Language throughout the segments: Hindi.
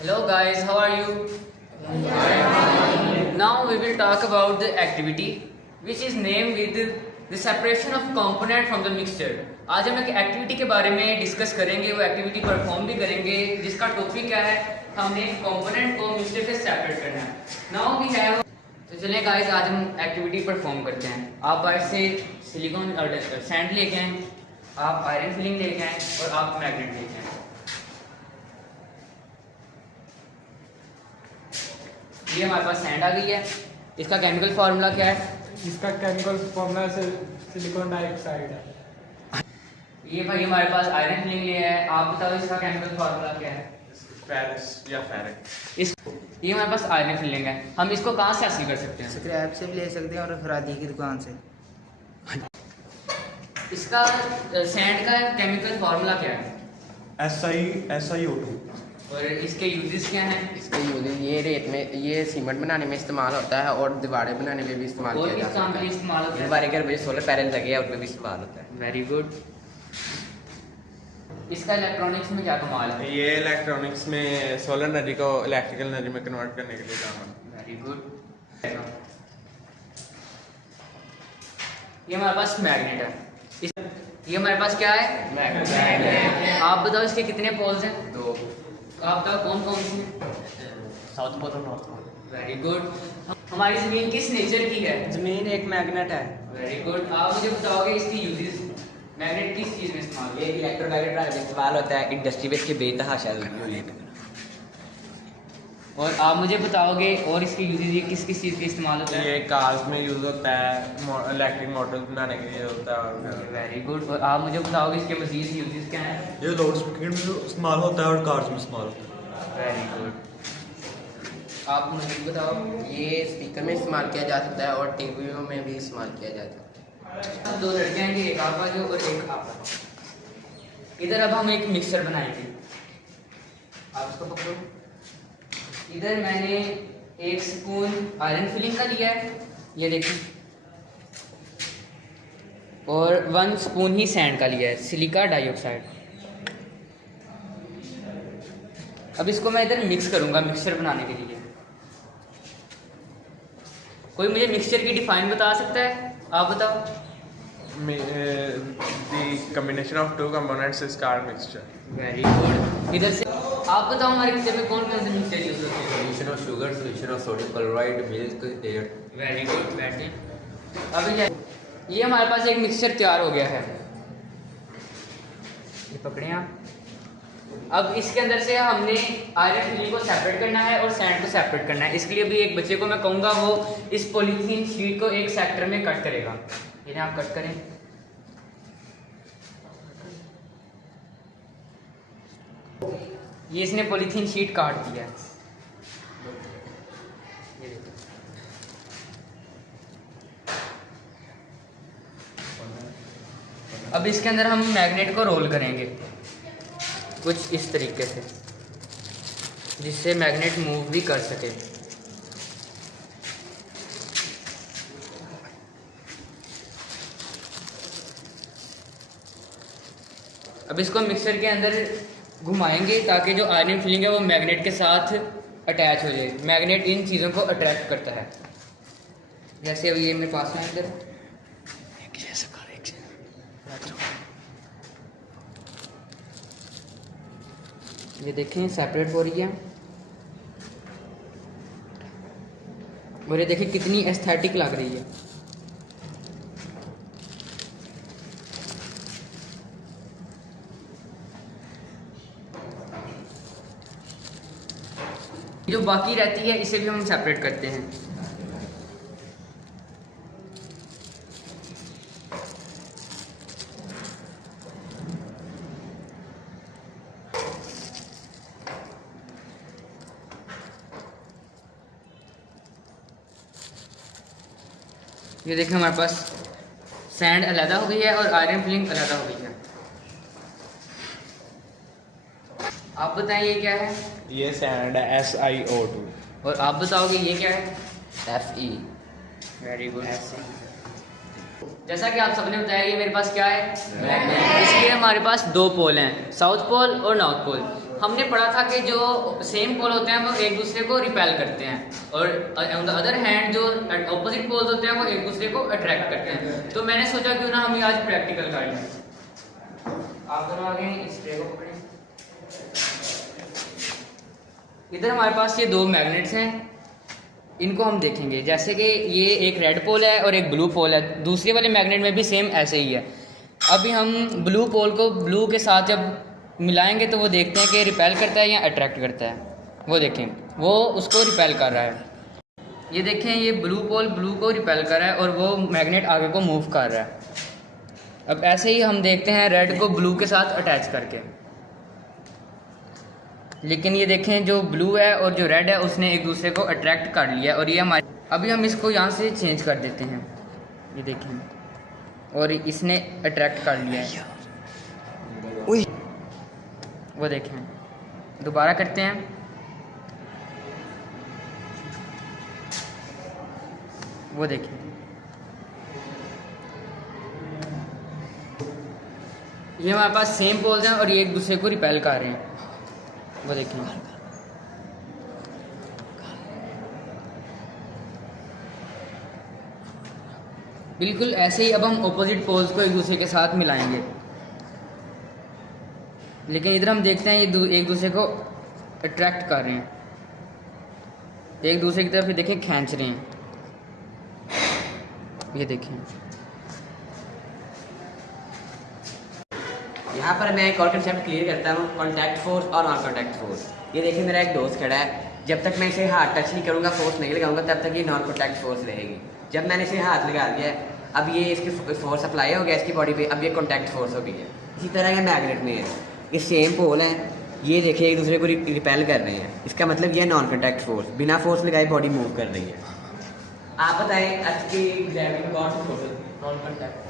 Hello guys, how are you? Now we will talk about the activity which is named with the separation of component from the mixture. आज हम एक एक्टिविटी के बारे में डिस्कस करेंगे, वो एक्टिविटी परफॉर्म भी करेंगे जिसका टॉपिक क्या है, हमने कंपोनेंट को मिक्सचर से सेपरेट करना है. नाउ वी हैव, तो चलिए गाइस आज हम एक्टिविटी परफॉर्म करते हैं. आप बाहर से सिलिकॉन सैंड लेके आएँ, आप आयरन फिलिंग लेके आएँ और आप मैग्नेट लेके आएँ. ये हमारे पास सैंड आ गई है. इसका केमिकल फार्मूला क्या है? इसका केमिकल फॉर्मूला सिलिकॉन डाइऑक्साइड है. ये भाई हमारे पास आयरन फिलिंग लिया है. आप बताओ इसका केमिकल फार्मूला क्या है? फेरस या फेरिक. ये हमारे पास आयरन फिलिंग है. हम इसको कहाँ से हासिल कर सकते हैं? स्क्रैप से भी ले सकते हैं और खरादी की दुकान से. इसका सैंड का केमिकल फार्मूला क्या है? SiO2. और इसके यूजेस क्या हैं? इसके यूज ये रेत में, ये सीमेंट बनाने में इस्तेमाल होता है और दीवारें बनाने में भी इस्तेमाल और किया किस जाता काम के है. लिए इस्तेमाल होता है? हमारे घर में सोलर पैनल लगे हैं, उनमें भी इस्तेमाल होता है. Very good. इसका इलेक्ट्रॉनिक्स में क्या कमाल है? ये इलेक्ट्रॉनिक्स में सोलर एनर्जी को इलेक्ट्रिकल एनर्जी में कन्वर्ट करने के लिए काम है. Very good. ये हमारे पास मैग्नेट है. ये हमारे पास क्या है? मैग्नेट. आप बताओ इसके कितने पोल्स हैं? 2. आप बताओ कौन कौन सी? साउथ पोल और नॉर्थ पोल. Very good. हमारी जमीन किस नेचर की है? जमीन एक मैग्नेट है. Very good. आप मुझे बताओगे इसकी यूजेस, मैग्नेट किस चीज में इस्तेमाल होता ये इलेक्ट्रोमैग्नेट में इस्तेमाल होता है इंडस्ट्री में, इसके बेतहाशा लगी है? और आप मुझे बताओगे और इसके यूजेस, ये किस किस चीज के इस्तेमाल होता है? ये कार्स में यूज होता है, इलेक्ट्रिक मोटर्स बनाने के लिए होता है. Very good. और आप मुझे बताओगे इसके मजीद यूजेस क्या हैं? ये लाउड स्पीकर में इस्तेमाल होता है और कार्स में इस्तेमाल होता है. Very good. आप मुझे बताओ. ये स्पीकर में इस्तेमाल किया जा सकता है और टीवियों में भी इस्तेमाल किया जा सकता है. 2 लड़के आएंगे, एक आप आ जाओ और एक आप आ जाओ. इधर अब हम एक मिक्सर बनाएंगे. आप इसको पकड़ो. इधर मैंने 1 स्पून आयरन फिलिंग का लिया है, ये देखिए, और 1 स्पून ही सैंड का लिया है, सिलिका डाइऑक्साइड. अब इसको मैं इधर मिक्स करूंगा मिक्सचर बनाने के लिए. कोई मुझे मिक्सचर की डिफाइन बता सकता है? आप बताओ. The combination of two components is called mixture. Very good. इधर से आप बताओ हमारे किचन में कौन कौन से मिक्सचर यूज होते हैं? Solution of sugar, solution of sodium chloride, milk, air. Very good. बैठिए. अभी ये हमारे पास एक मिक्सचर तैयार हो गया है. ये पकड़े आप. अब इसके अंदर से हमने आयरन फिलिंग को सेपरेट करना है और सैंड को सेपरेट करना है. इसके लिए भी एक बच्चे को मैं कहूँगा वो इस पॉलीथीन शीट को एक सेक्टर में कट करेगा. इन्हें आप कट करें. ये इसने पॉलीथीन शीट काट दिया है. अब इसके अंदर हम मैग्नेट को रोल करेंगे कुछ इस तरीके से, जिससे मैग्नेट मूव भी कर सके. अब इसको मिक्सर के अंदर घुमाएंगे ताकि जो आयरन फिलिंग है वो मैग्नेट के साथ अटैच हो जाए. मैग्नेट इन चीज़ों को अट्रैक्ट करता है. जैसे अब ये मेरे पास है इधर, ये देखें सेपरेट हो रही है. और ये देखें कितनी एस्थेटिक लग रही है. जो बाकी रहती है इसे भी हम सेपरेट करते हैं. ये देखें हमारे पास सैंड अलग हो गई है और आयरन फिलिंग अलग हो गई है. आप बताएं ये क्या है? ये सैंड है SiO2. और आप बताओगे ये क्या है? Fe. Very good. जैसा कि आप सबने बताया ये मेरे पास क्या है? मैग्नेट. इसलिए हमारे पास 2 पोल हैं, साउथ पोल और नॉर्थ पोल. हमने पढ़ा था कि जो सेम पोल होते हैं वो एक दूसरे को रिपेल करते हैं और ऑन द अदर हैंड जो ऑपोजिट पोल्स होते हैं वो एक दूसरे को अट्रैक्ट करते हैं। तो मैंने सोचा क्यों ना हम ये आज प्रैक्टिकल कर लें। आप दोनों आगे इस ट्रे को पकड़ें। इधर हमारे पास ये दो मैग्नेट्स हैं, इनको हम देखेंगे। जैसे कि ये एक रेड पोल है और एक ब्लू पोल है, दूसरे वाले मैग्नेट में भी सेम ऐसे ही है। अभी हम ब्लू पोल को ब्लू के साथ जब मिलाएंगे तो वो देखते हैं कि रिपेल करता है या अट्रैक्ट करता है। वो देखें, वो उसको रिपेल कर रहा है। ये देखें, ये ब्लू पोल ब्लू को रिपेल कर रहा है और वो मैग्नेट आगे को मूव कर रहा है। अब ऐसे ही हम देखते हैं रेड को ब्लू के साथ अटैच करके। लेकिन ये देखें, जो ब्लू है और जो रेड है उसने एक दूसरे को अट्रैक्ट कर लिया और ये हमारे, अभी हम इसको यहाँ से चेंज कर देते हैं। ये देखें, और इसने अट्रैक्ट कर लिया है। वो देखें, दोबारा करते हैं। वो देखें, ये हमारे पास सेम पोल्स हैं और ये एक दूसरे को रिपेल कर रहे हैं। वो देखें, बिल्कुल ऐसे ही अब हम ऑपोजिट पोल्स को एक दूसरे के साथ मिलाएंगे। लेकिन इधर हम देखते हैं ये एक दूसरे को अट्रैक्ट कर रहे हैं, एक दूसरे की तरफ ये देखें खींच रहे हैं। ये देखें, यहाँ पर मैं एक और कंसेप्ट क्लियर करता हूँ, कॉन्टैक्ट फोर्स और नॉन कॉन्टैक्ट फोर्स। ये देखिए, मेरा एक दोस्त खड़ा है, जब तक मैं इसे हाथ टच नहीं करूँगा, फोर्स नहीं लगाऊंगा, तब तक ये नॉन कॉन्टैक्ट फोर्स रहेगी। जब मैंने इसे हाथ लगा दिया है, अब ये इसकी फोर्स अप्लाई हो गया इसकी बॉडी पे, अब ये कॉन्टैक्ट फोर्स हो गई है। इसी तरह ये मैग्नेट में है, ये सेम पोल है, ये देखिए एक दूसरे को रिपेल कर रहे हैं, इसका मतलब ये नॉन कॉन्टैक्ट फोर्स, बिना फोर्स लगाए बॉडी मूव कर रही है। आप बताएं आज की एग्जाम में कौन सी फोर्स होती है? Non contact force.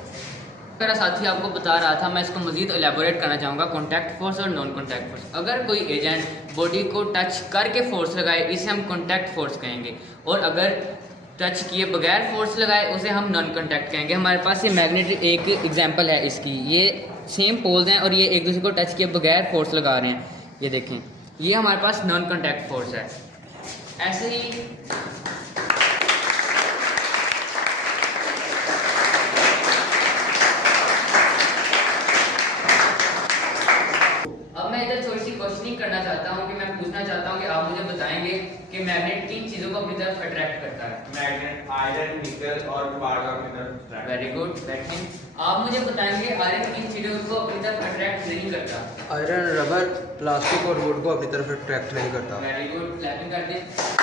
मेरा साथी आपको बता रहा था, मैं इसको मजीद एलेबोरेट करना चाहूँगा, कॉन्टैक्ट फोर्स और नॉन कॉन्टैक्ट फोर्स। अगर कोई एजेंट बॉडी को टच करके फोर्स लगाए, इसे हम कॉन्टैक्ट फोर्स कहेंगे, और अगर टच किए बगैर फोर्स लगाए उसे हम नॉन कॉन्टैक्ट कहेंगे। हमारे पास ये मैग्नेट एक एग्जांपल है इसकी, ये सेम पोल्स हैं और ये एक दूसरे को टच किए बगैर फोर्स लगा रहे हैं। ये देखें, ये हमारे पास नॉन कॉन्टैक्ट फोर्स है। ऐसे ही अब मैं इधर थोड़ी सी क्वेश्चनिंग करना चाहता हूँ कि मैं पूछना चाहता हूँ कि आप मुझे बताएंगे कि मैग्नेट किन चीज़ों को अपनी तरफ अट्रैक्ट करता है। मैग्नेट आयरन, निकल और क्वार्ट्ज अपनी तरफ। वेरी गुड, बैठें। आप मुझे बताएंगे आयरन किन चीज़ों को अपनी तरफ अट्रैक्ट नहीं करता। आयरन, रबर, प्लास्टिक और वुड को अपनी तरफ अट्रैक्ट नहीं करता। वेरी गुड, क्लैपिंग कर दें।